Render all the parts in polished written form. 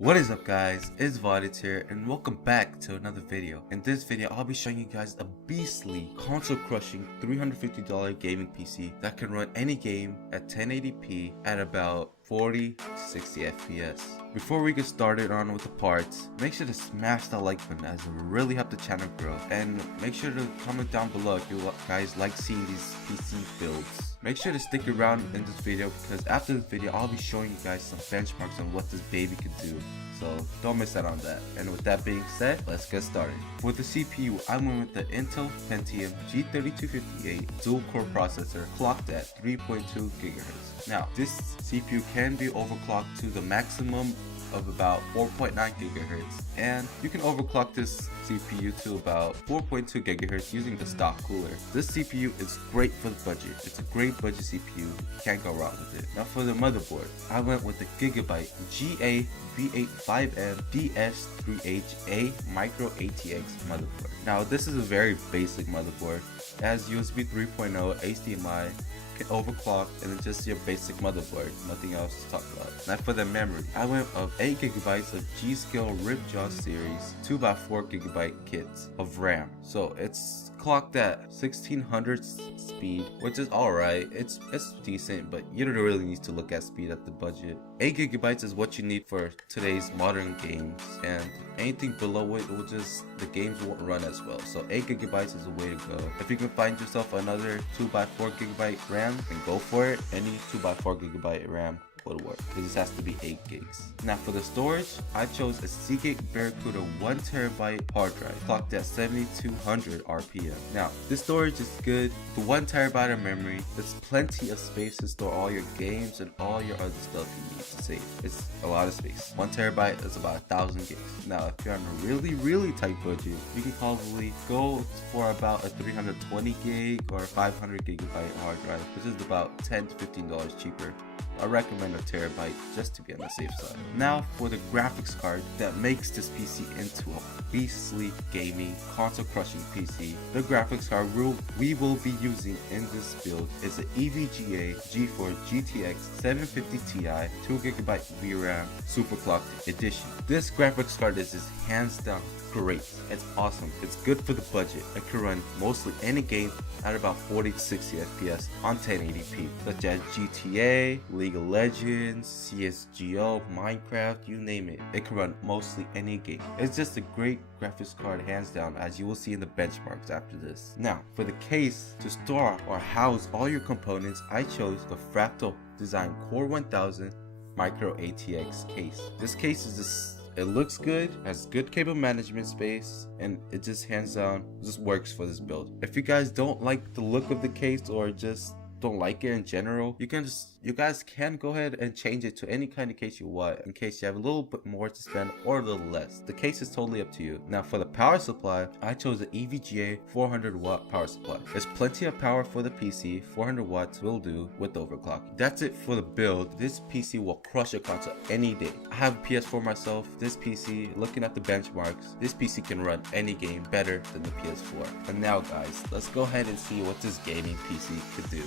What is up guys, it's Vodits here and welcome back to another video. In this video I'll be showing you guys a beastly console crushing $350 gaming PC that can run any game at 1080p at about 40 to 60 FPS. Before we get started on with the parts, make sure to smash that like button as it will really help the channel grow, and make sure to comment down below if you guys like seeing these PC builds. Make sure to stick around in this video because after this video I'll be showing you guys some benchmarks on what this baby could do, so don't miss out on that. And with that being said, let's get started. For the CPU, I went with the Intel Pentium G3258 dual core processor clocked at 3.2 GHz. Now this CPU can be overclocked to the maximum of about 4.9 GHz, and you can overclock this CPU to about 4.2 GHz using the stock cooler. This CPU is great for the budget. It's a great budget CPU. You can't go wrong with it. Now for the motherboard, I went with the Gigabyte GA V85M DS3HA Micro ATX motherboard. Now this is a very basic motherboard. It has USB 3.0, HDMI, can overclock, and it's just your basic motherboard, nothing else to talk about. Now for the memory, I went of 8 GB of G-Skill Ripjaw series 2x4 GB kits of RAM. So it's clocked at 1600 speed, which is alright. It's decent, but you don't really need to look at speed at the budget. 8 GB is what you need for today's modern games, and anything below it will just, the games won't run as well. So 8 GB is the way to go. If you can find yourself another 2x4 GB RAM, then go for it. Any 2x4 GB RAM would work. It just has to be 8 gigs. Now for the storage, I chose a Seagate Barracuda 1TB hard drive clocked at 7200 RPM. Now this storage is good. The 1TB of memory, there's plenty of space to store all your games and all your other stuff you need to save. It's a lot of space. 1TB is about 1000 gigs. Now if you're on a really tight budget, you can probably go for about a 320 gig or 500 GB hard drive, which is about $10 to $15 cheaper. I recommend a terabyte just to be on the safe side. Now for the graphics card that makes this PC into a beastly gaming console crushing PC. The graphics card we will be using in this build is the EVGA G4 GTX 750 Ti 2GB VRAM Superclocked Edition. This graphics card is just hands down great. It's awesome. It's good for the budget. It can run mostly any game at about 40 to 60 FPS on 1080p, such as GTA, League of Legends, CSGO, Minecraft, you name it. It can run mostly any game. It's just a great graphics card hands down, as you will see in the benchmarks after this. Now for the case to store or house all your components, I chose the Fractal Design Core 1000 Micro ATX case. This case is just, it looks good, has good cable management space, and it just hands down just works for this build. If you guys don't like the look of the case or just don't like it in general, you guys can go ahead and change it to any kind of case you want, in case you have a little bit more to spend or a little less. The case is totally up to you. Now for the power supply, I chose the EVGA 400 watt power supply. There's plenty of power for the PC. 400 watts will do with overclocking. That's it for the build. This PC will crush a console any day. I have a PS4 myself. This PC, looking at the benchmarks, this PC can run any game better than the PS4. And now guys, let's go ahead and see what this gaming PC could do.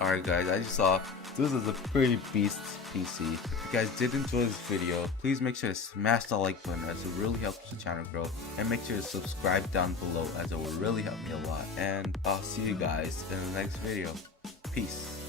Alright guys, as you saw, This is a pretty beast PC. If you guys did enjoy this video, please make sure to smash the like button as it really helps the channel grow, and make sure to subscribe down below as it will really help me a lot. And I'll see you guys in the next video. Peace.